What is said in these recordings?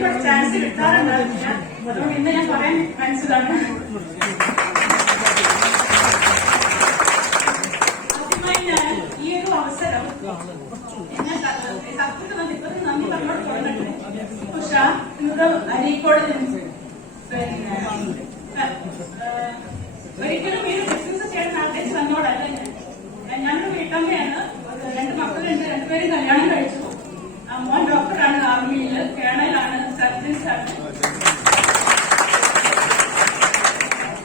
എനിക്കിവിടെ ചാൻസ് കിട്ടാറുണ്ടാവില്ല. അതുകൊണ്ട് ഇന്ന് ഞാൻ പറയാൻ മനസ്സിലാണ്. ആദ്യമായി ഞാൻ ഈ ഒരു അവസരം എന്നെ സത്യത്തിൽ നന്ദി പറഞ്ഞോട് തുടങ്ങട്ടെ. ഉഷ ഇന്നത് അരീക്കോട് പിന്നെ ഒരിക്കലും ഈ ബിസിനസ് ചെയ്യാൻ ആഗ്രഹിച്ച് വന്നോടല്ല ഞാനൊരു വീട്ടമ്മയാണ്. 2 മക്കളുണ്ട്. 2 പേരും കല്യാണം കഴിച്ചു. മോൻ ഡോക്ടറാണ്, ആർമിയിൽ കേണലാണ്, സർജൻസ് ആണ്.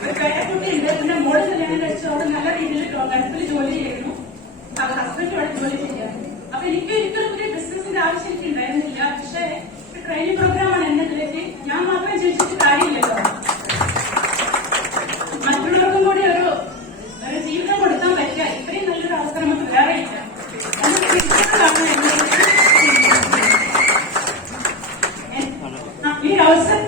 ഒരു പേരക്കുട്ടിയുണ്ട്. പിന്നെ മോള് കല്യാണം കഴിച്ചു. അവിടെ നല്ല രീതിയിൽ ഗൾഫിൽ ജോലി ചെയ്യുന്നു. ഹസ്ബൻഡ് അവിടെ ജോലി ചെയ്യാൻ. അപ്പൊ എനിക്ക് ഒരിക്കലും ഒരു ബിസിനസിന്റെ ആവശ്യം എനിക്ക് ഉണ്ടായിരുന്നില്ല. പക്ഷേ ട്രെയിനിങ് പ്രോഗ്രാമാണ് എന്നെ ഇതിലേക്ക്. ഞാൻ മാത്രം ചോദിച്ചിട്ട് കാര്യമില്ലല്ലോ. മറ്റുള്ളവർക്കും കൂടി ഒരു ജീവിതം കൊടുക്കാൻ പറ്റുക ഇത്രയും നല്ലൊരു അവസരം നമുക്ക് വേറെ ഇല്ല. ഈ അവസരം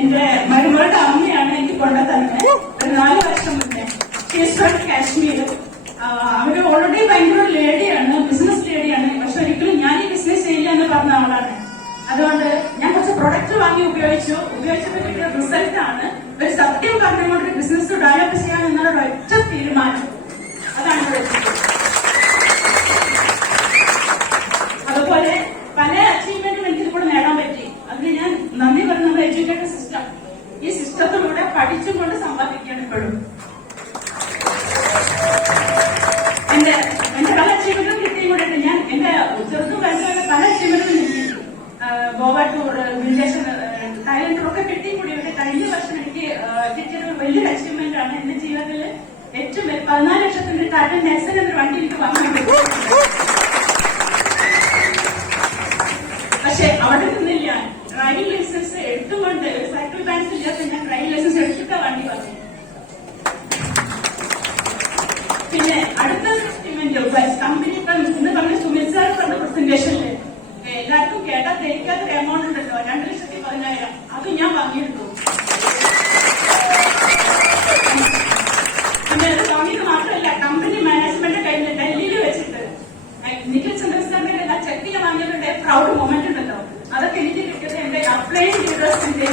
എന്റെ മരുമകളുടെ അമ്മയാണ് എനിക്ക് കൊണ്ടുതന്നത്. ഒരു 4 വർഷം മുന്നേ കാശ്മീർ. അവര് ഓൾറെഡി ഭയങ്കര ലേഡിയാണ്, ബിസിനസ് ലേഡിയാണ്. പക്ഷെ ഒരിക്കലും ഞാൻ ഈ ബിസിനസ് ചെയ്യില്ല എന്ന് പറഞ്ഞ ആളാണ്. അതുകൊണ്ട് ഞാൻ കുറച്ച് പ്രൊഡക്റ്റ് വാങ്ങി ഉപയോഗിച്ചപ്പോൾ കിട്ടിയ റിസൾട്ടാണ് ഒരു സത്യം പറഞ്ഞുകൊണ്ട് ബിസിനസ് ഡെവലപ്പ് ചെയ്യാൻ എന്നുള്ള ഒറ്റ തീരുമാനം. അതാണ് അതുപോലെ പല അച്ചീവ്മെന്റും എനിക്ക് ഇതിലൂടെ നേടാൻ പറ്റി. അതിന് ഞാൻ നന്ദി പറഞ്ഞ നമ്മുടെ എഡ്യൂക്കേഷൻ സിസ്റ്റം. ഈ സിസ്റ്റത്തിലൂടെ പഠിച്ചും കൊണ്ട് സമ്പാദിക്കുകയാണ് ഇപ്പോഴും. എന്റെ പല അച്ചീവ്മെന്റും കിട്ടിയും കൂടെ ഞാൻ എന്റെ ചെറുതും വലുതും പല അച്ചീവ്മെന്റും കിട്ടി. ഗോവ ടൂർ, വിദേശ തായ്ലൻഡ് ടൂറൊക്കെ കിട്ടിയും കൂടി. ഇവിടെ കഴിഞ്ഞ വർഷം എനിക്ക് കിട്ടിയൊരു വലിയൊരു അച്ചീവ്മെന്റ് ആണ്. എന്റെ ജീവിതത്തിൽ ഏറ്റവും 14 ലക്ഷത്തിന്റെ ടാറ്റ നെക്സൺ എന്നൊരു വണ്ടി എനിക്ക് വാങ്ങാൻ. പക്ഷെ അവിടെ നിന്നില്ല. ഡ്രൈവിംഗ് ലൈസൻസ് എടുത്തുകൊണ്ട് സൈക്കിൾ ബാലൻസ് ഇല്ലാത്ത ഞാൻ ഡ്രൈവിംഗ് ലൈസൻസ് എടുത്തിട്ടാ വണ്ടി പറഞ്ഞു. പിന്നെ അടുത്ത കമ്പനി ഇന്ന് പറഞ്ഞ സുമിത് സാർ പറഞ്ഞ പ്രസന്റേഷനില് എല്ലാവർക്കും കേട്ടാൽ ധരിക്കാത്തൊരു എമൗണ്ട് ഉണ്ടല്ലോ, 2,10,000. അത് ഞാൻ വാങ്ങിയെടുത്തു. പിന്നെ അത് വാങ്ങിയത് മാത്രമല്ല, കമ്പനി മാനേജ്മെന്റ് കയ്യിൽ ഡൽഹിയിൽ വെച്ചിട്ട് നിഖിൽ ചന്ദ്രസാറിന്റെ എല്ലാം ചെക്ക് ചെയ്യാൻ വാങ്ങിയവരുടെ പ്രൗഡ് മൊമെന്റ് ഉണ്ടല്ലോ, അതൊക്കെ എനിക്ക് കിട്ടിയത് എന്റെ അപ്ലൈ ലീഡേഴ്സിന്റെ